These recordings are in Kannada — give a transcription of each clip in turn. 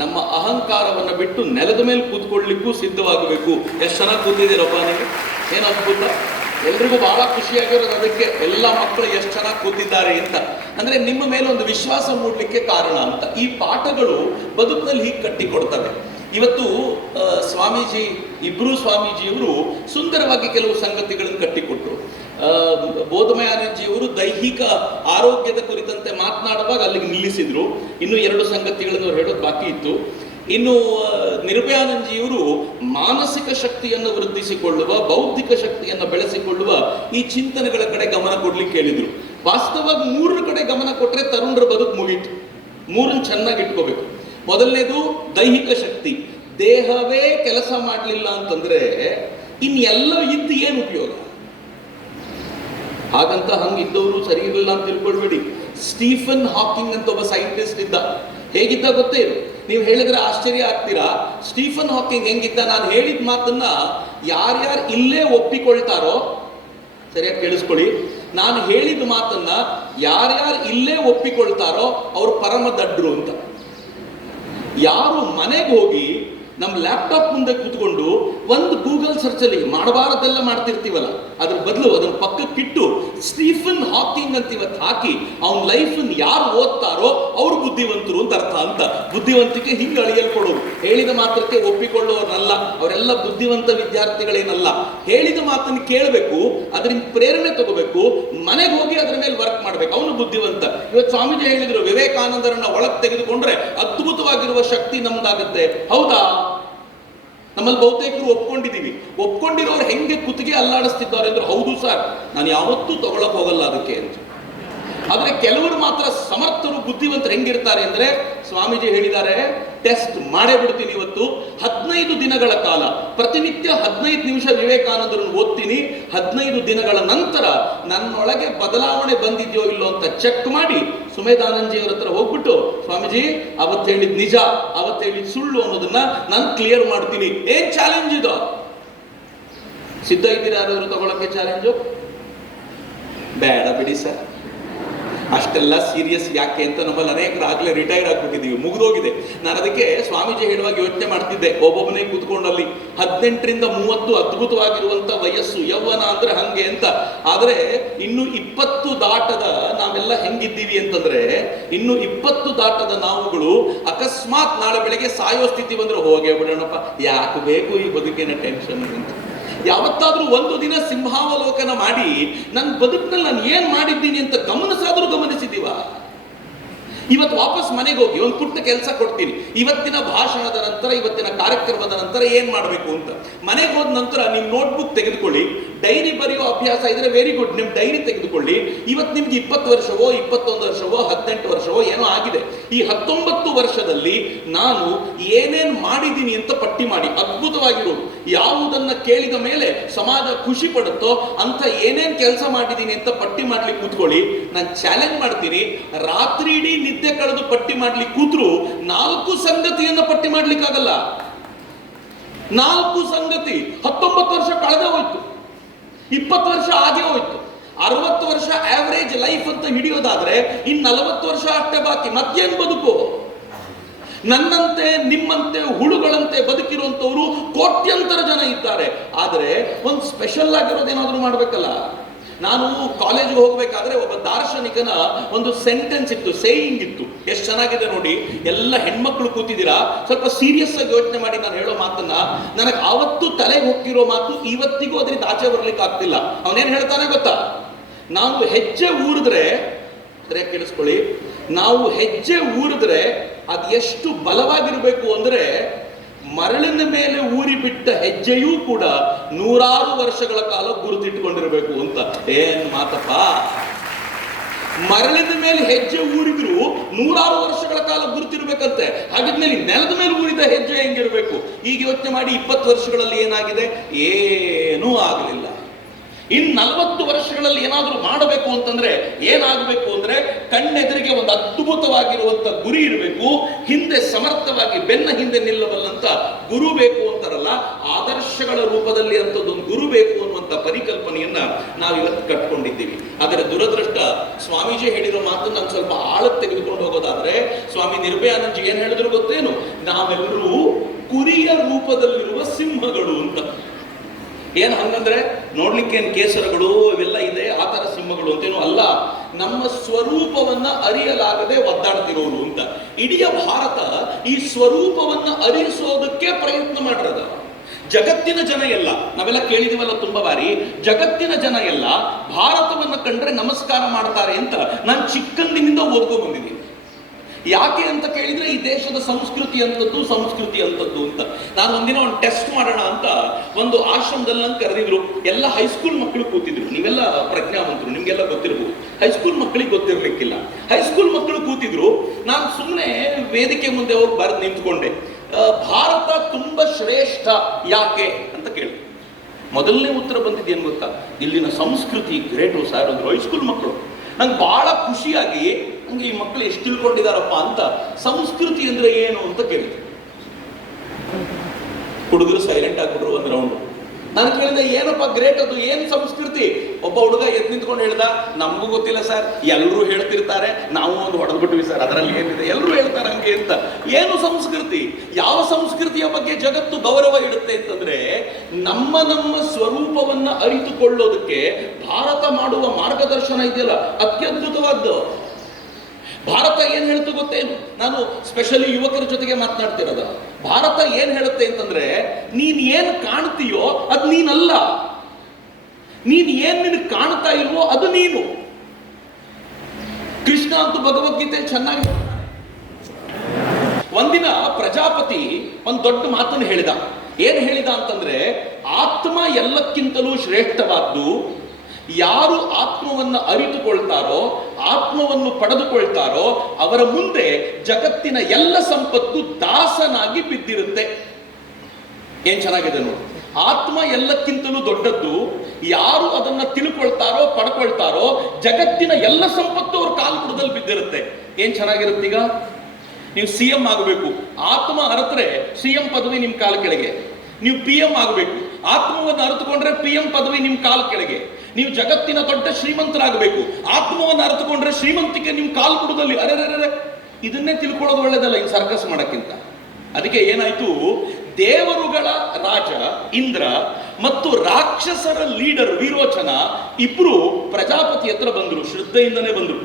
ನಮ್ಮ ಅಹಂಕಾರವನ್ನು ಬಿಟ್ಟು ನೆಲದ ಮೇಲೆ ಕೂತ್ಕೊಳ್ಳಿಕ್ಕೂ ಸಿದ್ಧವಾಗಬೇಕು. ಎಷ್ಟು ಚೆನ್ನಾಗಿ ಕೂತಿದ್ದೀರಪ್ಪ ನೀವು, ಏನು ಅದ್ಭುತ. ಎಲ್ರಿಗೂ ಬಹಳ ಖುಷಿಯಾಗಿರೋದು ಅದಕ್ಕೆ, ಎಲ್ಲ ಮಕ್ಕಳು ಎಷ್ಟು ಚೆನ್ನಾಗಿ ಕೂತಿದ್ದಾರೆ ಅಂತ. ಅಂದರೆ ನಿಮ್ಮ ಮೇಲೆ ಒಂದು ವಿಶ್ವಾಸ ಮೂಡಲಿಕ್ಕೆ ಕಾರಣ ಅಂತ. ಈ ಪಾಠಗಳು ಬದುಕಿನಲ್ಲಿ ಹೀಗೆ ಕಟ್ಟಿಕೊಡ್ತವೆ. ಇವತ್ತು ಸ್ವಾಮೀಜಿ, ಇಬ್ಬರು ಸ್ವಾಮೀಜಿಯವರು ಸುಂದರವಾಗಿ ಕೆಲವು ಸಂಗತಿಗಳನ್ನು ಕಟ್ಟಿಕೊಟ್ರು. ಬೋಧಮಯಾನಂದಜಿಯವರು ದೈಹಿಕ ಆರೋಗ್ಯದ ಕುರಿತಂತೆ ಮಾತನಾಡುವಾಗ ಅಲ್ಲಿಗೆ ನಿಲ್ಲಿಸಿದ್ರು. ಇನ್ನೂ 2 ಸಂಗತಿಗಳನ್ನು ಅವ್ರು ಹೇಳೋದು ಬಾಕಿ ಇತ್ತು. ಇನ್ನು ನಿರ್ಭಯಾನಂದಜಿಯವರು ಮಾನಸಿಕ ಶಕ್ತಿಯನ್ನು ವೃದ್ಧಿಸಿಕೊಳ್ಳುವ, ಬೌದ್ಧಿಕ ಶಕ್ತಿಯನ್ನು ಬೆಳೆಸಿಕೊಳ್ಳುವ ಈ ಚಿಂತನೆಗಳ ಕಡೆ ಗಮನ ಕೊಡ್ಲಿಕ್ಕೆ ಹೇಳಿದ್ರು. ವಾಸ್ತವವಾಗಿ 3 ಕಡೆ ಗಮನ ಕೊಟ್ಟರೆ ತರುಣರ ಬದುಕು ಮುಗೀತು. 3 ಚೆನ್ನಾಗಿ ಇಟ್ಕೋಬೇಕು. ಮೊದಲನೇದು ದೈಹಿಕ ಶಕ್ತಿ. ದೇಹವೇ ಕೆಲಸ ಮಾಡಲಿಲ್ಲ ಅಂತಂದ್ರೆ ಇನ್ನೆಲ್ಲ ಇದ್ದು ಏನು ಉಪಯೋಗ? ಹಾಗಂತ ಹಂಗಿದ್ದವರು ಸರಿ ಇರಲಿಲ್ಲ ಅಂತ ತಿಳ್ಕೊಳ್ಬೇಡಿ. ಸ್ಟೀಫನ್ ಹಾಕಿಂಗ್ ಅಂತ ಒಬ್ಬ ಸೈಂಟಿಸ್ಟ್ ಇದ್ದ. ಹೇಗಿದ್ದ ಗೊತ್ತೇ ಇರು, ನೀವು ಹೇಳಿದ್ರೆ ಆಶ್ಚರ್ಯ ಆಗ್ತೀರಾ. ಸ್ಟೀಫನ್ ಹಾಕಿಂಗ್ ಹೆಂಗಿದ್ದ? ನಾನು ಹೇಳಿದ ಮಾತನ್ನ ಯಾರ್ಯಾರು ಇಲ್ಲೇ ಒಪ್ಪಿಕೊಳ್ತಾರೋ, ಸರಿಯಾಗಿ ಕೇಳಿಸ್ಕೊಳ್ಳಿ, ನಾನು ಹೇಳಿದ ಮಾತನ್ನ ಯಾರ್ಯಾರು ಇಲ್ಲೇ ಒಪ್ಪಿಕೊಳ್ತಾರೋ ಅವ್ರು ಪರಮ ದಡ್ರು ಅಂತ. ಯಾರು ಮನೆಗೆ ಹೋಗಿ ನಮ್ಮ ಲ್ಯಾಪ್ಟಾಪ್ ಮುಂದೆ ಕೂತ್ಕೊಂಡು ಒಂದು ಗೂಗಲ್ ಸರ್ಚಲ್ಲಿ ಮಾಡಬಾರದೆಲ್ಲ ಮಾಡ್ತಿರ್ತೀವಲ್ಲ, ಅದ್ರ ಬದಲು ಅದನ್ನ ಪಕ್ಕಕ್ಕಿಟ್ಟು ಸ್ಟೀಫನ್ ಹಾಕಿಂಗ್ ಅಂತ ಇವತ್ತು ಹಾಕಿ ಅವನ ಲೈಫನ್ನು ಯಾರು ಓದ್ತಾರೋ ಅವ್ರು ಬುದ್ಧಿವಂತರು ಅಂತ ಅರ್ಥ ಅಂತ. ಬುದ್ಧಿವಂತಿಕೆ ಹಿಂಗೆ ಅಳಿಯಲ್ಪಡೋರು. ಹೇಳಿದ ಮಾತ್ರಕ್ಕೆ ಒಪ್ಪಿಕೊಳ್ಳೋರ್ನಲ್ಲ, ಅವರೆಲ್ಲ ಬುದ್ಧಿವಂತ ವಿದ್ಯಾರ್ಥಿಗಳೇನಲ್ಲ. ಹೇಳಿದ ಮಾತನ್ನು ಕೇಳಬೇಕು, ಅದರಿಂದ ಪ್ರೇರಣೆ ತಗೋಬೇಕು, ಮನೆಗೆ ಹೋಗಿ ಅದರ ಮೇಲೆ ವರ್ಕ್ ಮಾಡಬೇಕು, ಅವನು ಬುದ್ಧಿವಂತ. ಇವತ್ತು ಸ್ವಾಮೀಜಿ ಹೇಳಿದ್ರು, ವಿವೇಕಾನಂದರನ್ನ ಒಳಗೆ ತೆಗೆದುಕೊಂಡ್ರೆ ಅದ್ಭುತವಾಗಿರುವ ಶಕ್ತಿ ನಮ್ದಾಗುತ್ತೆ. ಹೌದಾ? ನಮ್ಮಲ್ಲಿ ಬಹುತೇಕರು ಒಪ್ಕೊಂಡಿದ್ದೀವಿ. ಒಪ್ಕೊಂಡಿರೋರು ಹೆಂಗೆ ಕುತ್ತಿಗೆ ಅಲ್ಲಾಡಿಸ್ತಿದ್ದಾರೆ ಅಂದ್ರೆ, ಹೌದು ಸರ್, ನಾನು ಯಾವತ್ತೂ ತಗೊಳಕ್ ಹೋಗಲ್ಲ ಅದಕ್ಕೆ ಅಂತ. ಆದ್ರೆ ಕೆಲವರು ಮಾತ್ರ ಸಮರ್ಥರು, ಬುದ್ಧಿವಂತರು ಹೆಂಗಿರ್ತಾರೆ ಅಂದ್ರೆ, ಸ್ವಾಮೀಜಿ ಹೇಳಿದ್ದಾರೆ, ಟೆಸ್ಟ್ ಮಾಡೇ ಬಿಡ್ತೀನಿ ಇವತ್ತು. 15 ದಿನಗಳ ಕಾಲ ಪ್ರತಿನಿತ್ಯ 15 ನಿಮಿಷ ವಿವೇಕಾನಂದರನ್ನು ಓದ್ತೀನಿ. 15 ದಿನಗಳ ನಂತರ ನನ್ನೊಳಗೆ ಬದಲಾವಣೆ ಬಂದಿದೆಯೋ ಇಲ್ಲೋ ಅಂತ ಚೆಕ್ ಮಾಡಿ ಸುಮೇಧಾನಂದಜಿಯವರ ಹತ್ರ ಹೋಗ್ಬಿಟ್ಟು, ಸ್ವಾಮೀಜಿ ಅವತ್ತು ಹೇಳಿದ್ ನಿಜ, ಅವತ್ತು ಹೇಳಿದ್ ಸುಳ್ಳು ಅನ್ನೋದನ್ನ ನಾನು ಕ್ಲಿಯರ್ ಮಾಡ್ತೀನಿ. ಏನ್ ಚಾಲೆಂಜ್ ಇದು? ಸಿದ್ಧ ಇದ್ದೀರಾ ಯಾರಾದ್ರು ತಗೊಳಕ್ಕೆ ಚಾಲೆಂಜು? ಬೇಡ ಬಿಡಿ ಸರ್, ಅಷ್ಟೆಲ್ಲ ಸೀರಿಯಸ್ ಯಾಕೆ ಅಂತ ನಮ್ಮಲ್ಲಿ ಅನೇಕರು ಆಗಲೇ ರಿಟೈರ್ ಆಗಿಬಿಟ್ಟಿದ್ದೀವಿ, ಮುಗಿದೋಗಿದೆ. ನಾನು ಅದಕ್ಕೆ ಸ್ವಾಮೀಜಿ ಹೇಳುವಾಗ ಯೋಚನೆ ಮಾಡ್ತಿದ್ದೆ, ಒಬ್ಬೊಬ್ಬನೇ ಕೂತ್ಕೊಂಡಲ್ಲಿ 18ರಿಂದ 30 ಅದ್ಭುತವಾಗಿರುವಂಥ ವಯಸ್ಸು, ಯೌವನ ಅಂದ್ರೆ ಹಂಗೆ ಅಂತ. ಆದರೆ ಇನ್ನು 20 ದಾಟದ ನಾವೆಲ್ಲ ಹೆಂಗಿದ್ದೀವಿ ಅಂತಂದ್ರೆ, ಇನ್ನು 20 ದಾಟದ ನಾವುಗಳು ಅಕಸ್ಮಾತ್ ನಾಳೆ ಬೆಳಗ್ಗೆ ಸಾಯೋ ಸ್ಥಿತಿ ಬಂದ್ರೆ, ಹೋಗೇ ಬಿಡೋಣಪ್ಪ, ಯಾಕೆ ಬೇಕು ಈ ಬದುಕಿನ ಟೆನ್ಷನ್ ಅಂತ. ಯಾವತ್ತಾದ್ರೂ ಒಂದು ದಿನ ಸಿಂಹಾವಲೋಕನ ಮಾಡಿ ನನ್ನ ಬದುಕಿನಲ್ಲಿ ನಾನು ಏನ್ ಮಾಡಿದ್ದೀನಿ ಅಂತ ಗಮನಿಸಿದೀವ? ಇವತ್ತು ವಾಪಸ್ ಮನೆಗೆ ಹೋಗಿ ಒಂದು ಪುಟ್ಟ ಕೆಲಸ ಕೊಡ್ತೀನಿ, ಇವತ್ತಿನ ಭಾಷಣದ ನಂತರ, ಇವತ್ತಿನ ಕಾರ್ಯಕ್ರಮದ ನಂತರ ಏನ್ ಮಾಡಬೇಕು ಅಂತ. ಮನೆಗೆ ಹೋದ ನಂತರ ನಿಮ್ಮ ನೋಟ್ಬುಕ್ ತೆಗೆದುಕೊಳ್ಳಿ, ಡೈರಿ ಬರೆಯೋ ಅಭ್ಯಾಸ ಇದ್ರೆ ವೆರಿ ಗುಡ್, ನಿಮ್ಮ ಡೈರಿ ತೆಗೆದುಕೊಳ್ಳಿ. ಇವತ್ತು ನಿಮ್ಗೆ 20 ವರ್ಷವೋ 21 ವರ್ಷವೋ 18 ವರ್ಷವೋ ಏನೋ ಆಗಿದೆ. ಈ 19 ವರ್ಷದಲ್ಲಿ ನಾನು ಏನೇನ್ ಮಾಡಿದ್ದೀನಿ ಅಂತ ಪಟ್ಟಿ ಮಾಡಿ. ಅದ್ಭುತವಾಗಿರೋದು, ಯಾವುದನ್ನ ಕೇಳಿದ ಮೇಲೆ ಸಮಾಜ ಖುಷಿ ಪಡುತ್ತೋ ಅಂತ ಏನೇನ್ ಕೆಲಸ ಮಾಡಿದ್ದೀನಿ ಅಂತ ಪಟ್ಟಿ ಮಾಡ್ಲಿಕ್ಕೆ ಕೂತ್ಕೊಳ್ಳಿ. ನಾನು ಚಾಲೆಂಜ್ ಮಾಡ್ತೀನಿ, ರಾತ್ರಿ ಇಡೀ ನಿದ್ದೆ ಕಳೆದು ಪಟ್ಟಿ ಮಾಡ್ಲಿಕ್ಕೆ ಕೂತ್ರು 4 ಸಂಗತಿಯನ್ನ ಪಟ್ಟಿ ಮಾಡ್ಲಿಕ್ಕಾಗಲ್ಲ. 4 ಸಂಗತಿ. 19 ವರ್ಷ ಕಳೆದೇ ಹೋಯ್ತು, 20 ವರ್ಷ ಆಗೇ ಹೋಯ್ತು. 60 ವರ್ಷ ಆವರೇಜ್ ಲೈಫ್ ಅಂತ ಹಿಡಿಯೋದಾದ್ರೆ ಇನ್ನು 40 ವರ್ಷ ಅಷ್ಟೇ ಬಾಕಿ. ಮತ್ತೇನ್ ಬದುಕು? ನನ್ನಂತೆ ನಿಮ್ಮಂತೆ ಹುಳುಗಳಂತೆ ಬದುಕಿರುವಂತವರು ಕೋಟ್ಯಂತರ ಜನ ಇದ್ದಾರೆ. ಆದರೆ ಒಂದು ಸ್ಪೆಷಲ್ ಆಗಿರೋದೇನಾದ್ರೂ ಮಾಡ್ಬೇಕಲ್ಲ. ನಾನು ಕಾಲೇಜಿಗೆ ಹೋಗ್ಬೇಕಾದ್ರೆ ಒಬ್ಬ ದಾರ್ಶನಿಕನ ಒಂದು ಸೆಂಟೆನ್ಸ್ ಇತ್ತು, ಸೇಯಿಂಗ್ ಇತ್ತು. ಎಷ್ಟು ಚೆನ್ನಾಗಿದೆ ನೋಡಿ. ಎಲ್ಲ ಹೆಣ್ಮಕ್ಳು ಕೂತಿದ್ದೀರಾ, ಸ್ವಲ್ಪ ಸೀರಿಯಸ್ ಆಗಿ ಯೋಚನೆ ಮಾಡಿ ನಾನು ಹೇಳೋ ಮಾತನ್ನ. ನನಗೆ ಆವತ್ತು ತಲೆಗೆ ಹೋಗ್ತಿರೋ ಮಾತು ಇವತ್ತಿಗೂ ಅದರಿಂದ ಆಚೆ ಬರ್ಲಿಕ್ಕೆ ಆಗ್ತಿಲ್ಲ. ಅವನೇನ್ ಹೇಳ್ತಾನೆ ಗೊತ್ತಾ? ನಾವು ಹೆಜ್ಜೆ ಊರಿದ್ರೆ, ಸರಿಯಾಗಿ ಕೇಳಿಸ್ಕೊಳ್ಳಿ, ನಾವು ಹೆಜ್ಜೆ ಊರಿದ್ರೆ ಅದು ಎಷ್ಟು ಬಲವಾಗಿರ್ಬೇಕು ಅಂದ್ರೆ, ಮರಳಿನ ಮೇಲೆ ಊರಿ ಬಿಟ್ಟ ಹೆಜ್ಜೆಯೂ ಕೂಡ 100 ವರ್ಷಗಳ ಕಾಲ ಗುರುತಿಟ್ಟುಕೊಂಡಿರಬೇಕು ಅಂತ. ಏನ್ ಮಾತಪ್ಪ! ಮರಳಿನ ಮೇಲೆ ಹೆಜ್ಜೆ ಊರಿದ್ರು 100 ವರ್ಷಗಳ ಕಾಲ ಗುರುತಿರ್ಬೇಕಂತೆ. ಹಾಗಿದ್ಮೇಲೆ ನೆಲದ ಮೇಲೆ ಊರಿದ ಹೆಜ್ಜೆ ಹೆಂಗಿರ್ಬೇಕು? ಈಗ ಯೋಚನೆ ಮಾಡಿ, 20 ವರ್ಷಗಳಲ್ಲಿ ಏನಾಗಿದೆ? ಏನೂ ಆಗಲಿಲ್ಲ. ಇನ್ನು 40 ವರ್ಷಗಳಲ್ಲಿ ಏನಾದರೂ ಮಾಡಬೇಕು ಅಂತಂದ್ರೆ ಏನಾಗಬೇಕು ಅಂದ್ರೆ, ಕಣ್ಣೆದುರಿಗೆ ಒಂದು ಅದ್ಭುತವಾಗಿರುವಂತ ಗುರಿ ಇರಬೇಕು, ಹಿಂದೆ ಸಮರ್ಥವಾಗಿ ಬೆನ್ನ ಹಿಂದೆ ನಿಲ್ಲಬಲ್ಲಂತ ಗುರು ಬೇಕು ಅಂತಾರಲ್ಲ, ಆದರ್ಶಗಳ ರೂಪದಲ್ಲಿ ಅಂತದೊಂದು ಗುರು ಬೇಕು ಅನ್ನುವಂಥ ಪರಿಕಲ್ಪನೆಯನ್ನ ನಾವಿವತ್ತು ಕಟ್ಕೊಂಡಿದ್ದೀವಿ. ಆದರೆ ದುರದೃಷ್ಟ, ಸ್ವಾಮೀಜಿ ಹೇಳಿರೋ ಮಾತು ನಾನು ಸ್ವಲ್ಪ ಆಳಕ್ಕೆ ತೆಗೆದುಕೊಂಡು ಹೋಗೋದಾದ್ರೆ, ಸ್ವಾಮಿ ನಿರ್ಭಯಾನಂದಜಿ ಏನ್ ಹೇಳಿದ್ರು ಗೊತ್ತೇನು? ನಾವೆಲ್ಲರೂ ಕುರಿಯ ರೂಪದಲ್ಲಿರುವ ಸಿಂಹಗಳು ಅಂತ. ಏನ್ ಹಂಗಂದ್ರೆ ನೋಡ್ಲಿಕ್ಕೆ ಏನ್ ಕೇಸರಗಳು ಇವೆಲ್ಲ ಇದೆ ಆ ತರ ಸಿಂಹಗಳು ಅಂತೇನು ಅಲ್ಲ, ನಮ್ಮ ಸ್ವರೂಪವನ್ನ ಅರಿಯಲಾಗದೆ ಒದ್ದಾಡ್ತಿರೋರು ಅಂತ. ಇಡೀ ಭಾರತ ಈ ಸ್ವರೂಪವನ್ನ ಅರಿಸೋದಕ್ಕೆ ಪ್ರಯತ್ನ ಮಾಡಿರದ. ಜಗತ್ತಿನ ಜನ ಎಲ್ಲ, ನಾವೆಲ್ಲ ಕೇಳಿದೀವಲ್ಲ ತುಂಬಾ ಬಾರಿ, ಜಗತ್ತಿನ ಜನ ಎಲ್ಲ ಭಾರತವನ್ನ ಕಂಡ್ರೆ ನಮಸ್ಕಾರ ಮಾಡ್ತಾರೆ ಅಂತ ನಾನು ಚಿಕ್ಕಂದಿನಿಂದ ಓದ್ಕೊ ಬಂದಿದ್ದೀನಿ. ಯಾಕೆ ಅಂತ ಕೇಳಿದ್ರೆ ಈ ದೇಶದ ಸಂಸ್ಕೃತಿ ಅಂತದ್ದು ಅಂತ. ನಾನು ಒಂದಿನ ಒಂದು ಟೆಸ್ಟ್ ಮಾಡೋಣ ಅಂತ ಒಂದು ಆಶ್ರಮದಲ್ಲಿ ನಂಗೆ ಕರೆದಿದ್ರು. ಎಲ್ಲ ಹೈಸ್ಕೂಲ್ ಮಕ್ಕಳು ಕೂತಿದ್ರು. ನೀವೆಲ್ಲ ಪ್ರಜ್ಞಾವಂತರು, ನಿಮ್ಗೆಲ್ಲ ಗೊತ್ತಿರ್ಬೋದು. ಹೈಸ್ಕೂಲ್ ಮಕ್ಕಳಿಗೆ ಗೊತ್ತಿರ್ಲಿಕ್ಕಿಲ್ಲ. ಹೈಸ್ಕೂಲ್ ಮಕ್ಕಳು ಕೂತಿದ್ರು. ನಾನು ಸುಮ್ಮನೆ ವೇದಿಕೆ ಮುಂದೆ ಹೋಗಿ ಬರೆದು ನಿಂತ್ಕೊಂಡೆ. ಭಾರತ ತುಂಬಾ ಶ್ರೇಷ್ಠ ಯಾಕೆ ಅಂತ ಕೇಳಿದೆ. ಮೊದಲನೇ ಉತ್ತರ ಬಂದಿದ್ದೇನು ಗೊತ್ತಾ? ಇಲ್ಲಿನ ಸಂಸ್ಕೃತಿ ಗ್ರೇಟು ಸರ್ ಅಂದ್ರು ಹೈಸ್ಕೂಲ್ ಮಕ್ಕಳು. ನಂಗೆ ಬಹಳ ಖುಷಿಯಾಗಿ ನಂಗೆ ಈ ಮಕ್ಕಳು ಎಷ್ಟು ತಿಳ್ಕೊಂಡಿದಾರಪ್ಪ ಅಂತ. ಸಂಸ್ಕೃತಿ ಅಂದ್ರೆ ಏನು ಅಂತ ಕೇಳಿದೆ. ಹುಡುಗರು ಸೈಲೆಂಟ್ ಆಗ್ಬಿಟ್ರು ಒಂದು ರೌಂಡ್. ನಾನು ಕೇಳಿದೆ ಏನಪ್ಪ ಗ್ರೇಟ್ ಅದು, ಏನ್ ಸಂಸ್ಕೃತಿ? ಒಬ್ಬ ಹುಡುಗ ಎದ್ದು ನಿಂತ್ಕೊಂಡು ಹೇಳ್ದ, ನಮಗೂ ಗೊತ್ತಿಲ್ಲ ಸರ್, ಎಲ್ಲರೂ ಹೇಳ್ತಿರ್ತಾರೆ, ನಾವು ಒಂದು ಹೊಡೆದ್ಬಿಟ್ವಿ ಸರ್, ಅದರಲ್ಲಿ ಏನಿದೆ, ಎಲ್ಲರೂ ಹೇಳ್ತಾರೆ ಹಂಗೆ ಅಂತ. ಏನು ಸಂಸ್ಕೃತಿ? ಯಾವ ಸಂಸ್ಕೃತಿಯ ಬಗ್ಗೆ ಜಗತ್ತು ಗೌರವ ಇಡುತ್ತೆ ಅಂತಂದ್ರೆ ನಮ್ಮ ಸ್ವರೂಪವನ್ನ ಅರಿತುಕೊಳ್ಳೋದಕ್ಕೆ ಭಾರತ ಮಾಡುವ ಮಾರ್ಗದರ್ಶನ ಇದೆಯಲ್ಲ ಅತ್ಯದ್ಭುತವಾದ್ದು. ಭಾರತ ಏನ್ ಹೇಳ್ತು ಗೊತ್ತೇನು? ನಾನು ಸ್ಪೆಷಲಿ ಯುವಕರ ಜೊತೆಗೆ ಮಾತನಾಡ್ತಿರೋದ. ಭಾರತ ಏನ್ ಹೇಳುತ್ತೆ ಅಂತಂದ್ರೆ, ನೀನ್ ಏನ್ ಕಾಣ್ತೀಯೋ ಅದು ನೀನಲ್ಲ, ನೀನ್ ಏನ್ ನಿನಗೆ ಕಾಣ್ತಾ ಇಲ್ವೋ ಅದು ನೀನು. ಕೃಷ್ಣ ಅಂತೂ ಭಗವದ್ಗೀತೆ ಚೆನ್ನಾಗಿ ಒಂದಿನ ಪ್ರಜಾಪತಿ ಒಂದು ದೊಡ್ಡ ಮಾತನ್ನು ಹೇಳಿದ. ಏನ್ ಹೇಳಿದ ಅಂತಂದ್ರೆ, ಆತ್ಮ ಎಲ್ಲಕ್ಕಿಂತಲೂ ಶ್ರೇಷ್ಠವಾದ್ದು. ಯಾರು ಆತ್ಮವನ್ನ ಅರಿತುಕೊಳ್ತಾರೋ, ಆತ್ಮವನ್ನು ಪಡೆದುಕೊಳ್ತಾರೋ ಅವರ ಮುಂದೆ ಜಗತ್ತಿನ ಎಲ್ಲ ಸಂಪತ್ತು ದಾಸನಾಗಿ ಬಿದ್ದಿರುತ್ತೆ. ಏನ್ ಚೆನ್ನಾಗಿದೆ ನೋಡಿ. ಆತ್ಮ ಎಲ್ಲಕ್ಕಿಂತಲೂ ದೊಡ್ಡದ್ದು. ಯಾರು ಅದನ್ನ ತಿಳ್ಕೊಳ್ತಾರೋ ಪಡ್ಕೊಳ್ತಾರೋ ಜಗತ್ತಿನ ಎಲ್ಲ ಸಂಪತ್ತು ಅವ್ರ ಕಾಲ್ಪುರದಲ್ಲಿ ಬಿದ್ದಿರುತ್ತೆ. ಏನ್ ಚೆನ್ನಾಗಿರುತ್ತೆ. ಈಗ ನೀವು CM ಆಗಬೇಕು, ಆತ್ಮ ಅರತ್ರೆ CM ಪದವಿ ನಿಮ್ ಕಾಲ ಕೆಳಗೆ. ನೀವು PM ಆಗಬೇಕು, ಆತ್ಮವನ್ನು ಅರಿತುಕೊಂಡ್ರೆ PM ಪದವಿ ನಿಮ್ ಕಾಲ ಕೆಳಗೆ. ನೀವು ಜಗತ್ತಿನ ದೊಡ್ಡ ಶ್ರೀಮಂತರಾಗಬೇಕು, ಆತ್ಮವನ್ನು ಅರಿತುಕೊಂಡ್ರೆ ಶ್ರೀಮಂತಿಕೆ ನಿಮ್ ಕಾಲ್ಪುರದಲ್ಲಿ. ಅರೆ ಇದನ್ನೇ ತಿಳ್ಕೊಳ್ಳೋದು ಒಳ್ಳೇದಲ್ಲ ಇನ್ ಸರ್ಕಸ್ ಮಾಡಕ್ಕಿಂತ. ಅದಕ್ಕೆ ಏನಾಯ್ತು, ದೇವರುಗಳ ರಾಜ ಇಂದ್ರ ಮತ್ತು ರಾಕ್ಷಸರ ಲೀಡರ್ ವಿರೋಚನ ಇಬ್ರು ಪ್ರಜಾಪತಿ ಹತ್ರ ಬಂದ್ರು. ಶ್ರದ್ಧೆಯಿಂದನೇ ಬಂದ್ರು.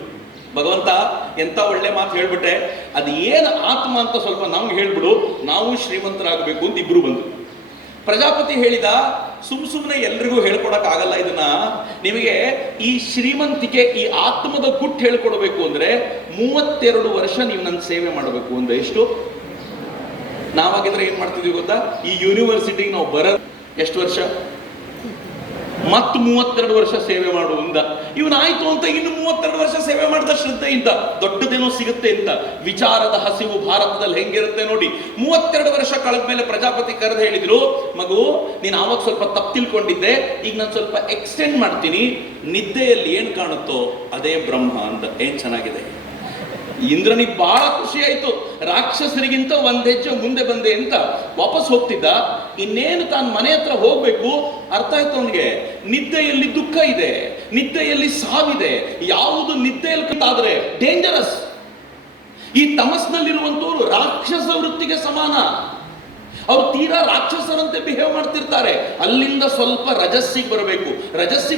ಭಗವಂತ ಎಂತ ಒಳ್ಳೆ ಮಾತು ಹೇಳ್ಬಿಟ್ಟೆ, ಅದು ಏನು ಆತ್ಮ ಅಂತ ಸ್ವಲ್ಪ ನಮ್ಗೆ ಹೇಳ್ಬಿಡು, ನಾವು ಶ್ರೀಮಂತರಾಗಬೇಕು ಅಂತ ಇಬ್ರು ಬಂದ್ರು. ಪ್ರಜಾಪತಿ ಹೇಳಿದ, ಸುಮ್ಮನೆ ಎಲ್ರಿಗೂ ಹೇಳ್ಕೊಡಕ್ ಆಗಲ್ಲ ಇದನ್ನ. ನಿಮಗೆ ಈ ಶ್ರೀಮಂತಿಕೆ, ಈ ಆತ್ಮದ ಗುಟ್ಟು ಹೇಳ್ಕೊಡ್ಬೇಕು ಅಂದ್ರೆ 32 ವರ್ಷ ನೀವು ನನ್ನ ಸೇವೆ ಮಾಡಬೇಕು ಅಂದ್ರೆ. ಎಷ್ಟು? ನಾವಾಗಿದ್ರೆ ಏನ್ ಮಾಡ್ತಿದ್ವಿ ಗೊತ್ತಾ? ಈ ಯೂನಿವರ್ಸಿಟಿಗೆ ನಾವು ಎಷ್ಟು ವರ್ಷ? ಮತ್ತು 32 ವರ್ಷ ಸೇವೆ ಮಾಡುವುದ. ಇವನಾಯ್ತು ಅಂತ ಇನ್ನು 32 ವರ್ಷ ಸೇವೆ ಮಾಡಿದ ಶ್ರದ್ಧೆಯಿಂದ ದೊಡ್ಡದೇನೋ ಸಿಗುತ್ತೆ ಅಂತ. ವಿಚಾರದ ಹಸಿವು ಭಾರತದಲ್ಲಿ ಹೆಂಗಿರುತ್ತೆ ನೋಡಿ. 32 ವರ್ಷ ಕಳೆದ ಮೇಲೆ ಪ್ರಜಾಪತಿ ಕರೆದು ಹೇಳಿದ್ರು, ಮಗು ನೀನು ಆವಾಗ ಸ್ವಲ್ಪ ತಪ್ಪು ತಿಳ್ಕೊಂಡಿದ್ದೆ, ಈಗ ನಾನು ಸ್ವಲ್ಪ ಎಕ್ಸ್ಟೆಂಡ್ ಮಾಡ್ತೀನಿ. ನಿದ್ದೆಯಲ್ಲಿ ಏನ್ ಕಾಣುತ್ತೋ ಅದೇ ಬ್ರಹ್ಮ ಅಂತ. ಏನ್ ಚೆನ್ನಾಗಿದೆ. ಇಂದ್ರನಿಗೆ ಬಹಳ ಖುಷಿ ಆಯ್ತು. ರಾಕ್ಷಸರಿಗಿಂತ ಒಂದ್ ಹೆಜ್ಜೆ ಮುಂದೆ ಬಂದೆ ಅಂತ ವಾಪಸ್ ಹೋಗ್ತಿದ್ದ. ಇನ್ನೇನು ತಾನು ಮನೆ ಹತ್ರ ಹೋಗ್ಬೇಕು, ಅರ್ಥ ಆಯ್ತು ಅವನಿಗೆ, ನಿದ್ದೆಯಲ್ಲಿ ದುಃಖ ಇದೆ, ನಿದ್ದೆಯಲ್ಲಿ ಸಾವಿದೆ. ಯಾವುದು ನಿದ್ದೆಯಲ್ಲಿ ಆದ್ರೆ ಡೇಂಜರಸ್. ಈ ತಮಸ್ನಲ್ಲಿರುವಂತವರು ರಾಕ್ಷಸ ವೃತ್ತಿಗೆ ಸಮಾನ. ಅವ್ರು ತೀರಾ ರಾಕ್ಷಸರಂತೆ ಬಿಹೇವ್ ಮಾಡ್ತಿರ್ತಾರೆ. ಅಲ್ಲಿಂದ ಸ್ವಲ್ಪ ರಜಸ್ಸಿಗೆ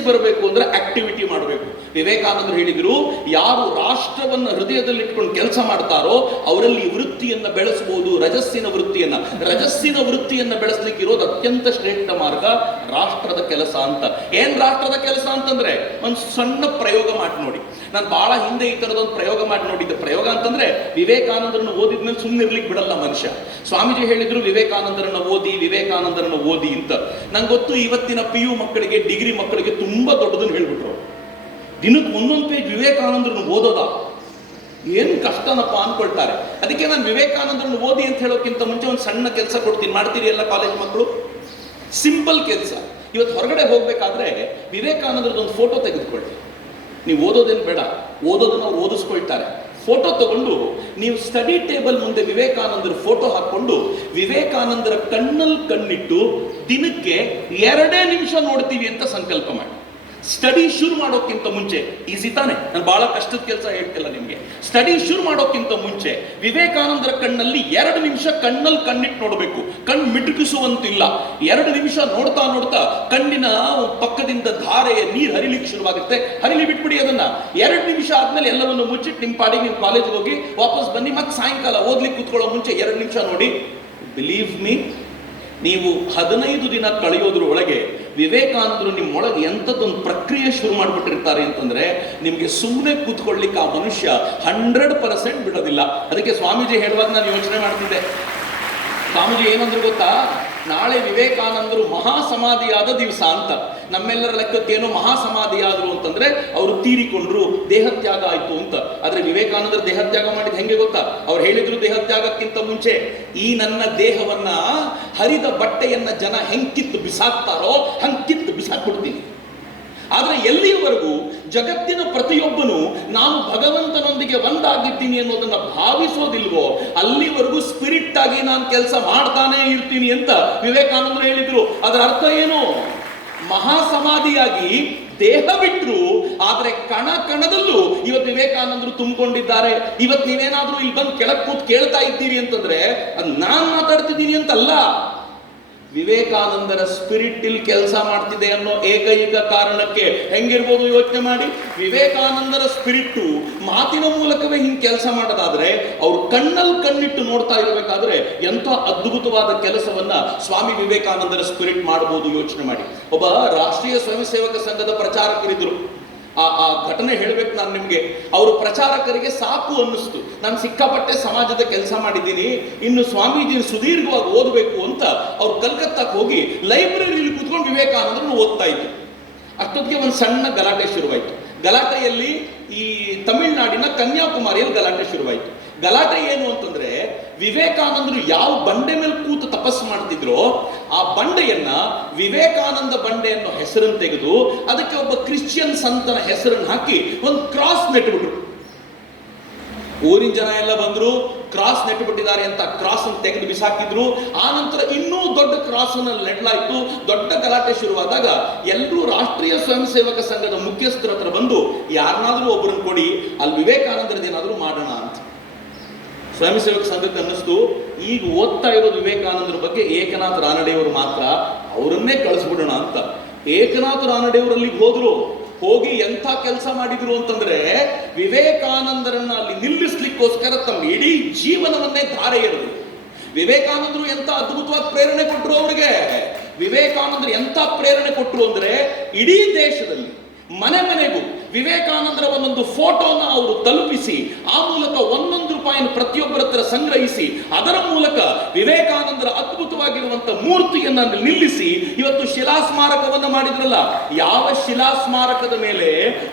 ಬರಬೇಕು ಅಂದ್ರೆ ಆಕ್ಟಿವಿಟಿ ಮಾಡಬೇಕು. ವಿವೇಕಾನಂದರು ಹೇಳಿದ್ರು, ಯಾರು ರಾಷ್ಟ್ರವನ್ನ ಹೃದಯದಲ್ಲಿ ಇಟ್ಕೊಂಡು ಕೆಲಸ ಮಾಡ್ತಾರೋ ಅವರಲ್ಲಿ ವೃತ್ತಿಯನ್ನ ಬೆಳೆಸಬಹುದು. ರಜಸ್ಸಿನ ವೃತ್ತಿಯನ್ನ ಬೆಳೆಸಲಿಕ್ಕೆ ಇರೋದು ಅತ್ಯಂತ ಶ್ರೇಷ್ಠ ಮಾರ್ಗ ರಾಷ್ಟ್ರದ ಕೆಲಸ ಅಂತ. ಏನ್ ರಾಷ್ಟ್ರದ ಕೆಲಸ ಅಂತಂದ್ರೆ, ಒಂದು ಸಣ್ಣ ಪ್ರಯೋಗ ಮಾಡಿ ನೋಡಿ. ನಾನು ಬಹಳ ಹಿಂದೆ ಈ ತರದೊಂದು ಪ್ರಯೋಗ ಮಾಡಿ ನೋಡಿದ್ದೆ. ಪ್ರಯೋಗ ಅಂತಂದ್ರೆ ವಿವೇಕಾನಂದರನ್ನು ಓದಿದ್ಮೇಲೆ ಸುಮ್ಮನೆ ಇರ್ಲಿಕ್ಕೆ ಬಿಡಲ್ಲ ಮನುಷ್ಯ. ಸ್ವಾಮೀಜಿ ಹೇಳಿದ್ರು ವಿವೇಕಾನಂದರನ್ನ ಓದಿ ಅಂತ. ನಂಗೆ ಗೊತ್ತು, ಇವತ್ತಿನ PU ಮಕ್ಕಳಿಗೆ, ಡಿಗ್ರಿ ಮಕ್ಕಳಿಗೆ ತುಂಬಾ ದೊಡ್ಡದನ್ನು ಹೇಳ್ಬಿಟ್ರು. ದಿನಕ್ಕೆ ಒಂದೊಂದು ಪೇಜ್ ವಿವೇಕಾನಂದರನ್ನು ಓದೋದಾ, ಏನ್ ಕಷ್ಟನಪ್ಪ ಅನ್ಕೊಳ್ತಾರೆ. ಅದಕ್ಕೆ ನಾನು ವಿವೇಕಾನಂದರನ್ನು ಓದಿ ಅಂತ ಹೇಳೋಕ್ಕಿಂತ ಮುಂಚೆ ಒಂದು ಸಣ್ಣ ಕೆಲಸ ಕೊಡ್ತೀನಿ. ಮಾಡ್ತೀರಿ ಎಲ್ಲ ಕಾಲೇಜ್ ಮಕ್ಕಳು? ಸಿಂಪಲ್ ಕೆಲಸ. ಇವತ್ತು ಹೊರಗಡೆ ಹೋಗ್ಬೇಕಾದ್ರೆ ವಿವೇಕಾನಂದರದೊಂದು ಫೋಟೋ ತೆಗೆದುಕೊಳ್ಳಿ. ನೀವು ಓದೋದೇನು ಬೇಡ, ಓದೋದನ್ನ ಅವ್ರು ಓದಿಸ್ಕೊಳ್ತಾರೆ. ಫೋಟೋ ತಗೊಂಡು ನೀವು ಸ್ಟಡಿ ಟೇಬಲ್ ಮುಂದೆ ವಿವೇಕಾನಂದರ ಫೋಟೋ ಹಾಕೊಂಡು ವಿವೇಕಾನಂದರ ಕಣ್ಣಲ್ಲಿ ಕಣ್ಣಿಟ್ಟು ದಿನಕ್ಕೆ 2 ನಿಮಿಷ ನೋಡ್ತೀವಿ ಅಂತ ಸಂಕಲ್ಪ ಮಾಡಿ. ಸ್ಟಡಿ ಶುರು ಮಾಡೋಕ್ಕಿಂತ ಮುಂಚೆ, ಈಸಿ ತಾನೆ, ನಾನು ಬಹಳ ಕಷ್ಟದ ಕೆಲಸ ಹೇಳ್ತಿಲ್ಲ ನಿಮಗೆ. ಸ್ಟಡಿ ಶುರು ಮಾಡೋಕ್ಕಿಂತ ಮುಂಚೆ ವಿವೇಕಾನಂದರ ಕಣ್ಣಲ್ಲಿ 2 ನಿಮಿಷ ಕಣ್ಣಲ್ಲಿ ಕಣ್ಣಿಟ್ಟು ನೋಡಬೇಕು. ಕಣ್ಣು ಮಿಟುಕಿಸುವಂತಿಲ್ಲ. 2 ನಿಮಿಷ ನೋಡ್ತಾ ನೋಡ್ತಾ ಕಣ್ಣಿನ ಪಕ್ಕದಿಂದ ಧಾರೆಯ ನೀರು ಹರಿಲಿಕ್ಕೆ ಶುರುವಾಗುತ್ತೆ. ಹರಿಲಿ ಬಿಟ್ಬಿಡಿ ಅದನ್ನ. 2 ನಿಮಿಷ ಆದ್ಮೇಲೆ ಎಲ್ಲವನ್ನು ಮುಚ್ಚಿಟ್ಟು ನಿಮ್ಮ ಪಾಡಿಗೆ ನಿಮ್ಮ ಕಾಲೇಜ್ಗೆ ಹೋಗಿ ವಾಪಸ್ ಬನ್ನಿ. ಮತ್ತೆ ಸಾಯಂಕಾಲ ಓದ್ಲಿಕ್ಕೆ ಕೂತ್ಕೊಳ್ಳೋ ಮುಂಚೆ 2 ನಿಮಿಷ ನೋಡಿ. ಬಿಲೀವ್ ಮೀ, ನೀವು 15 ದಿನ ಕಳೆಯೋದ್ರ ಒಳಗೆ ವಿವೇಕಾನಂದರು ನಿಮ್ಮೊಳಗೆ ಎಂಥದ್ದೊಂದು ಪ್ರಕ್ರಿಯೆ ಶುರು ಮಾಡಿಬಿಟ್ಟಿರ್ತಾರೆ ಅಂತಂದ್ರೆ ನಿಮಗೆ ಸುಮ್ಮನೆ ಕೂತ್ಕೊಳ್ಳಿಕ್ಕೆ ಆ ಮನುಷ್ಯ 100% ಬಿಡೋದಿಲ್ಲ. ಅದಕ್ಕೆ ಸ್ವಾಮೀಜಿ ಹೇಳುವಾಗ ನಾನು ಯೋಚನೆ ಮಾಡ್ತಿದ್ದೆ, ಸ್ವಾಮೀಜಿ ಏನಂದ್ರು ಗೊತ್ತಾ, ನಾಳೆ ವಿವೇಕಾನಂದರು ಮಹಾಸಮಾಧಿಯಾದ ದಿವಸ ಅಂತ. ನಮ್ಮೆಲ್ಲರ ಲೆಕ್ಕಕ್ಕೇನೋ ಮಹಾಸಮಾಧಿಯಾದ್ರು ಅಂತಂದ್ರೆ ಅವರು ತೀರಿಕೊಂಡ್ರು, ದೇಹತ್ಯಾಗ ಆಯ್ತು ಅಂತ. ಆದ್ರೆ ವಿವೇಕಾನಂದರು ದೇಹತ್ಯಾಗ ಮಾಡಿದ್ ಹೆಂಗೆ ಗೊತ್ತಾ? ಅವ್ರು ಹೇಳಿದ್ರು ದೇಹತ್ಯಾಗಕ್ಕಿಂತ ಮುಂಚೆ, ಈ ನನ್ನ ದೇಹವನ್ನ ಹರಿದ ಬಟ್ಟೆಯನ್ನ ಜನ ಹೆಂಕಿತ್ತು ಬಿಸಾಕ್ತಾರೋ ಹಂಕಿತ್ತು ಬಿಸಾಕ್ಬಿಡ್ತೀನಿ. ಆದ್ರೆ ಎಲ್ಲಿಯವರೆಗೂ ಜಗತ್ತಿನ ಪ್ರತಿಯೊಬ್ಬನು ನಾನು ಭಗವಂತನೊಂದಿಗೆ ಒಂದಾಗಿದ್ದೀನಿ ಅನ್ನೋದನ್ನ ಭಾವಿಸೋದಿಲ್ವೋ ಅಲ್ಲಿವರೆಗೂ ಸ್ಪಿರಿಟ್ ಆಗಿ ನಾನು ಕೆಲಸ ಮಾಡ್ತಾನೆ ಇರ್ತೀನಿ ಅಂತ ವಿವೇಕಾನಂದರು ಹೇಳಿದ್ರು. ಅದರ ಅರ್ಥ ಏನು? ಮಹಾಸಮಾಧಿಯಾಗಿ ದೇಹ ಬಿಟ್ರು, ಆದ್ರೆ ಕಣ ಕಣದಲ್ಲೂ ಇವತ್ತು ವಿವೇಕಾನಂದರು ತುಂಬಿಕೊಂಡಿದ್ದಾರೆ. ಇವತ್ತು ನೀವೇನಾದ್ರೂ ಇಲ್ಲಿ ಬಂದು ಕೆಳಗೆ ಕೂತ್ ಕೇಳ್ತಾ ಇದ್ದೀರಿ ಅಂತಂದ್ರೆ ಅದು ನಾನ್ ಮಾತಾಡ್ತಿದ್ದೀನಿ ಅಂತಲ್ಲ, ವಿವೇಕಾನಂದರ ಸ್ಪಿರಿಟ್ ಇಲ್ಲಿ ಕೆಲಸ ಮಾಡ್ತಿದೆ ಅನ್ನೋ ಏಕೈಕ ಕಾರಣಕ್ಕೆ. ಹೆಂಗಿರ್ಬೋದು ಯೋಚನೆ ಮಾಡಿ. ವಿವೇಕಾನಂದರ ಸ್ಪಿರಿಟ್ ಮಾತಿನ ಮೂಲಕವೇ ಹಿಂಗೆ ಕೆಲಸ ಮಾಡೋದಾದ್ರೆ ಅವ್ರು ಕಣ್ಣಲ್ಲಿ ಕಣ್ಣಿಟ್ಟು ನೋಡ್ತಾ ಇರಬೇಕಾದ್ರೆ ಎಂಥ ಅದ್ಭುತವಾದ ಕೆಲಸವನ್ನ ಸ್ವಾಮಿ ವಿವೇಕಾನಂದರ ಸ್ಪಿರಿಟ್ ಮಾಡಬಹುದು. ಯೋಚನೆ ಮಾಡಿ. ಒಬ್ಬ ರಾಷ್ಟ್ರೀಯ ಸ್ವಯಂ ಸೇವಕ ಸಂಘದ ಪ್ರಚಾರಕರಿದ್ರು. ಆ ಘಟನೆ ಹೇಳ್ಬೇಕು ನಾನು ನಿಮ್ಗೆ. ಅವರು ಪ್ರಚಾರಕರಿಗೆ ಸಾಕು ಅನ್ನಿಸ್ತು, ನಾನು ಸಿಕ್ಕಾಪಟ್ಟೆ ಸಮಾಜದ ಕೆಲಸ ಮಾಡಿದ್ದೀನಿ, ಇನ್ನು ಸ್ವಾಮೀಜಿ ಸುದೀರ್ಘವಾಗಿ ಓದಬೇಕು ಅಂತ ಅವ್ರು ಕಲ್ಕತ್ತಾಕ್ಕೆ ಹೋಗಿ ಲೈಬ್ರರಿಯಲ್ಲಿ ಕೂತ್ಕೊಂಡು ವಿವೇಕಾನಂದರನ್ನು ಓದ್ತಾ ಇದ್ರು. ಅಷ್ಟೊತ್ತಿಗೆ ಒಂದು ಸಣ್ಣ ಗಲಾಟೆ ಶುರುವಾಯಿತು. ಗಲಾಟೆಯಲ್ಲಿ ಈ ತಮಿಳುನಾಡಿನ ಕನ್ಯಾಕುಮಾರಿಯಲ್ಲಿ ಗಲಾಟೆ ಶುರುವಾಯಿತು. ಗಲಾಟೆ ಏನು ಅಂತಂದ್ರೆ, ವಿವೇಕಾನಂದರು ಯಾವ ಬಂಡೆ ಮೇಲೆ ಕೂತು ತಪಸ್ಸು ಮಾಡ್ತಿದ್ರೋ ಆ ಬಂಡೆಯನ್ನ ವಿವೇಕಾನಂದ ಬಂಡೆ ಅನ್ನೋ ಹೆಸರನ್ನು ತೆಗೆದು ಅದಕ್ಕೆ ಒಬ್ಬ ಕ್ರಿಶ್ಚಿಯನ್ ಸಂತನ ಹೆಸರನ್ನು ಹಾಕಿ ಒಂದು ಕ್ರಾಸ್ ನೆಟ್ಬಿಟ್ರು. ಊರಿನ ಜನ ಎಲ್ಲ ಬಂದ್ರು, ಕ್ರಾಸ್ ನೆಟ್ಟುಬಿಟ್ಟಿದ್ದಾರೆ ಅಂತ ಕ್ರಾಸ್ ಅನ್ನು ತೆಗೆದು ಬಿಸಾಕಿದ್ರು. ಆ ನಂತರ ಇನ್ನೂ ದೊಡ್ಡ ಕ್ರಾಸ್ ಅನ್ನು ನೆಡಲಾಯಿತು. ದೊಡ್ಡ ಗಲಾಟೆ ಶುರುವಾದಾಗ ಎಲ್ಲರೂ ರಾಷ್ಟ್ರೀಯ ಸ್ವಯಂ ಸೇವಕ ಸಂಘದ ಮುಖ್ಯಸ್ಥರ ಹತ್ರ ಬಂದು ಯಾರನ್ನಾದ್ರೂ ಒಬ್ಬರನ್ನು ಕೊಡಿ, ಅಲ್ಲಿ ವಿವೇಕಾನಂದರದೇನಾದ್ರೂ ಮಾಡೋಣ ಅಂತ. ಸ್ವಯಂ ಸೇವಕ ಸಂಘಕ್ಕೆ ಅನ್ನಿಸ್ತು, ಈಗ ಓದ್ತಾ ಇರೋದು ವಿವೇಕಾನಂದರ ಬಗ್ಗೆ ಏಕನಾಥ ರಾನಡೆಯವರು ಮಾತ್ರ, ಅವರನ್ನೇ ಕಳಿಸ್ಬಿಡೋಣ ಅಂತ. ಏಕನಾಥ ರಾನಡೆಯವರಲ್ಲಿ ಹೋದ್ರು. ಹೋಗಿ ಎಂಥ ಕೆಲಸ ಮಾಡಿದ್ರು ಅಂತಂದ್ರೆ, ವಿವೇಕಾನಂದರನ್ನ ಅಲ್ಲಿ ನಿಲ್ಲಿಸ್ಲಿಕ್ಕೋಸ್ಕರ ತಮ್ಮ ಇಡೀ ಜೀವನವನ್ನೇ ಧಾರೆ ಎರೆದ್ರು. ವಿವೇಕಾನಂದರು ಎಂತ ಅದ್ಭುತವಾದ ಪ್ರೇರಣೆ ಕೊಟ್ಟರು ಅವರಿಗೆ. ವಿವೇಕಾನಂದರು ಎಂತ ಪ್ರೇರಣೆ ಕೊಟ್ಟರು ಅಂದ್ರೆ, ಇಡೀ ದೇಶದಲ್ಲಿ ಮನೆ ಮನೆಗೂ ವಿವೇಕಾನಂದರ ಒಂದೊಂದು ಫೋಟೋನ ಅವರು ತಲುಪಿಸಿ ಆ ಮೂಲಕ 1 ರೂಪಾಯಿಯನ್ನು ಪ್ರತಿಯೊಬ್ಬರ ಹತ್ರ ಸಂಗ್ರಹಿಸಿ ಅದರ ಮೂಲಕ ವಿವೇಕಾನಂದರ ಅದ್ಭುತವಾಗಿರುವಂತಹ ಮೂರ್ತಿಯನ್ನು ನಿಲ್ಲಿಸಿ ಇವತ್ತು ಶಿಲಾಸ್ಮಾರಕವನ್ನು ಮಾಡಿದ್ರಲ್ಲ. ಯಾವ ಶಿಲಾಸ್ಮಾರಕದ ಮೇಲೆ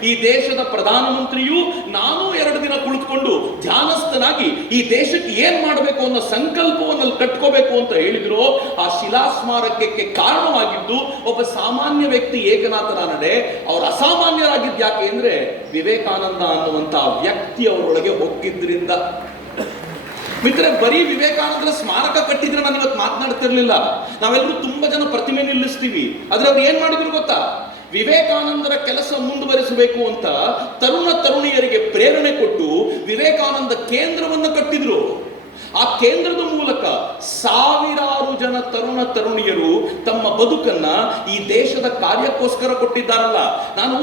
ಈ ದೇಶದ ಪ್ರಧಾನಮಂತ್ರಿಯು ನಾನು 2 ದಿನ ಕುಳಿತುಕೊಂಡು ಧ್ಯಾನಸ್ಥನಾಗಿ ಈ ದೇಶಕ್ಕೆ ಏನ್ ಮಾಡಬೇಕು ಅನ್ನೋ ಸಂಕಲ್ಪವನ್ನು ಕಟ್ಕೋಬೇಕು ಅಂತ ಹೇಳಿದ್ರು, ಆ ಶಿಲಾಸ್ಮಾರಕಕ್ಕೆ ಕಾರಣವಾಗಿದ್ದು ಒಬ್ಬ ಸಾಮಾನ್ಯ ವ್ಯಕ್ತಿ ಏಕನಾಥ ರಾನಡೆ. ಅವರು ಅಸಾಮಾನ್ಯರಾಗಿದ್ದು ಯಾಕೆ ಅಂದ್ರೆ, ವಿವೇಕಾನಂದ ಅನ್ನುವಂತ ವ್ಯಕ್ತಿ ಅವರೊಳಗೆ ಹೋಗಿದ್ರಿಂದ. ಮಿತ್ರ, ಬರೀ ವಿವೇಕಾನಂದರ ಸ್ಮಾರಕ ಕಟ್ಟಿದ್ರೆ ನಾನು ಇವತ್ತು ಮಾತನಾಡ್ತಿರ್ಲಿಲ್ಲ. ನಾವೆಲ್ಲರೂ ತುಂಬಾ ಜನ ಪ್ರತಿಮೆ ನಿಲ್ಲಿಸ್ತೀವಿ, ಆದ್ರೆ ಅವ್ರು ಏನ್ ಮಾಡಿದ್ರು ಗೊತ್ತಾ? ವಿವೇಕಾನಂದರ ಕೆಲಸ ಮುಂದುವರಿಸಬೇಕು ಅಂತ ತರುಣ ತರುಣಿಯರಿಗೆ ಪ್ರೇರಣೆ ಕೊಟ್ಟು ವಿವೇಕಾನಂದ ಕೇಂದ್ರವನ್ನು ಕಟ್ಟಿದ್ರು. ಆ ಕೇಂದ್ರದ ಮೂಲಕ ಸಾವಿರಾರು ಜನ ತರುಣ ತರುಣಿಯರು ತಮ್ಮ ಬದುಕನ್ನ ಈ ದೇಶದ ಕಾರ್ಯಕ್ಕೋಸ್ಕರ ಕೊಟ್ಟಿದ್ದಾರಲ್ಲ. ನಾನು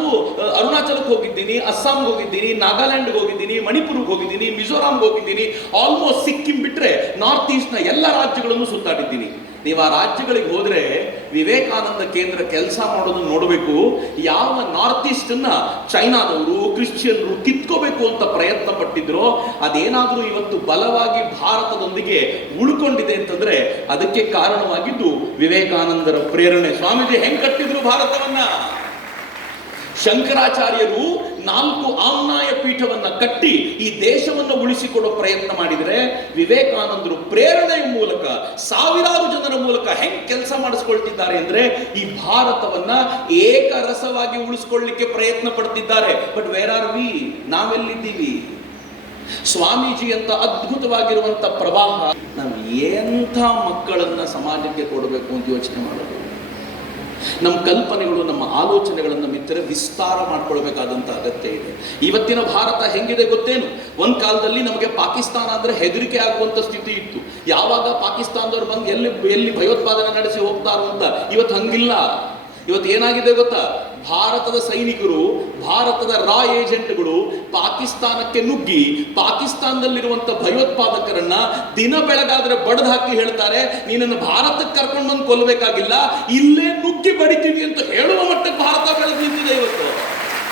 ಅರುಣಾಚಲಕ್ಕೆ ಹೋಗಿದ್ದೀನಿ, ಅಸ್ಸಾಂಗೆ ಹೋಗಿದ್ದೀನಿ, ನಾಗಾಲ್ಯಾಂಡ್ಗೆ ಹೋಗಿದ್ದೀನಿ, ಮಣಿಪುರ್ಗೆ ಹೋಗಿದ್ದೀನಿ, ಮಿಜೋರಾಂಗೆ ಹೋಗಿದ್ದೀನಿ. ಆಲ್ಮೋಸ್ಟ್ ಸಿಕ್ಕಿಂ ಬಿಟ್ರೆ ನಾರ್ತ್ ಈಸ್ಟ್ ನ ಎಲ್ಲ ರಾಜ್ಯಗಳನ್ನು ಸುತ್ತಾಡಿದ್ದೀನಿ. ನೀವು ಆ ರಾಜ್ಯಗಳಿಗೆ ಹೋದ್ರೆ ವಿವೇಕಾನಂದ ಕೇಂದ್ರ ಕೆಲಸ ಮಾಡೋದನ್ನ ನೋಡಬೇಕು. ಯಾವ ನಾರ್ತ್ ಈಸ್ಟ್ ಅನ್ನ ಚೈನಾದವರು ಕ್ರಿಶ್ಚಿಯನ್ರು ಕಿತ್ಕೋಬೇಕು ಅಂತ ಪ್ರಯತ್ನ ಪಟ್ಟಿದ್ರು, ಅದೇನಾದ್ರೂ ಇವತ್ತು ಬಲವಾಗಿ ಭಾರತದೊಂದಿಗೆ ಉಳ್ಕೊಂಡಿದೆ ಅಂತಂದ್ರೆ ಅದಕ್ಕೆ ಕಾರಣವಾಗಿದ್ದು ವಿವೇಕಾನಂದರ ಪ್ರೇರಣೆ. ಸ್ವಾಮೀಜಿ ಹೆಂಗ್ ಕಟ್ಟಿದ್ರು ಭಾರತವನ್ನ? ಶಂಕರಾಚಾರ್ಯರು 4 ಆಮ್ನಾಯ ಪೀಠವನ್ನ ಕಟ್ಟಿ ಈ ದೇಶವನ್ನು ಉಳಿಸಿಕೊಡೋ ಪ್ರಯತ್ನ ಮಾಡಿದರೆ, ವಿವೇಕಾನಂದರು ಪ್ರೇರಣೆಯ ಮೂಲಕ ಸಾವಿರಾರು ಜನರ ಮೂಲಕ ಹೆಂಗ್ ಕೆಲಸ ಮಾಡಿಸ್ಕೊಳ್ತಿದ್ದಾರೆ ಅಂದ್ರೆ ಈ ಭಾರತವನ್ನ ಏಕರಸವಾಗಿ ಉಳಿಸ್ಕೊಳ್ಳಿಕ್ಕೆ ಪ್ರಯತ್ನ ಪಡ್ತಿದ್ದಾರೆ. But where are we? ನಾವೆಲ್ಲಿದ್ದೀವಿ? ಸ್ವಾಮೀಜಿ ಅಂತ ಅದ್ಭುತವಾಗಿರುವಂತ ಪ್ರವಾಹ, ನಾವು ಎಂಥ ಮಕ್ಕಳನ್ನ ಸಮಾಜಕ್ಕೆ ಕೊಡಬೇಕು ಅಂತ ಯೋಚನೆ ಮಾಡೋದು. ನಮ್ಮ ಕಲ್ಪನೆಗಳು, ನಮ್ಮ ಆಲೋಚನೆಗಳನ್ನು ಮಿತ್ರರೆ ವಿಸ್ತಾರ ಮಾಡ್ಕೊಳ್ಬೇಕಾದಂಥ ಅಗತ್ಯ ಇದೆ. ಇವತ್ತಿನ ಭಾರತ ಹೆಂಗಿದೆ ಗೊತ್ತೇನು? ಒಂದು ಕಾಲದಲ್ಲಿ ನಮಗೆ ಪಾಕಿಸ್ತಾನ ಅಂದರೆ ಹೆದರಿಕೆ ಆಗುವಂಥ ಸ್ಥಿತಿ ಇತ್ತು. ಯಾವಾಗ ಪಾಕಿಸ್ತಾನದವ್ರು ಬಂದು ಎಲ್ಲಿ ಭಯೋತ್ಪಾದನೆ ನಡೆಸಿ ಹೋಗ್ತಾರೋ ಅಂತ. ಇವತ್ತು ಹಂಗಿಲ್ಲ. ಇವತ್ತು ಏನಾಗಿದೆ ಗೊತ್ತಾ? ಭಾರತದ ಸೈನಿಕರು, ಭಾರತದ ರಾ ಏಜೆಂಟ್ಗಳು ಪಾಕಿಸ್ತಾನಕ್ಕೆ ನುಗ್ಗಿ ಪಾಕಿಸ್ತಾನದಲ್ಲಿರುವಂಥ ಭಯೋತ್ಪಾದಕರನ್ನ ದಿನ ಬೆಳಗಾದ್ರೆ ಬಡ್ದು ಹಾಕಿ ಹೇಳ್ತಾರೆ, ನೀನನ್ನು ಭಾರತಕ್ಕೆ ಕರ್ಕೊಂಡು ಬಂದು ಕೊಲ್ಲಬೇಕಾಗಿಲ್ಲ, ಇಲ್ಲೇ ನುಗ್ಗಿ ಬಡಿತೀವಿ ಅಂತ ಹೇಳುವ ಮಟ್ಟಕ್ಕೆ ಭಾರತ ಬೆಳೆದು ನಿಂತಿದೆ ಇವತ್ತು.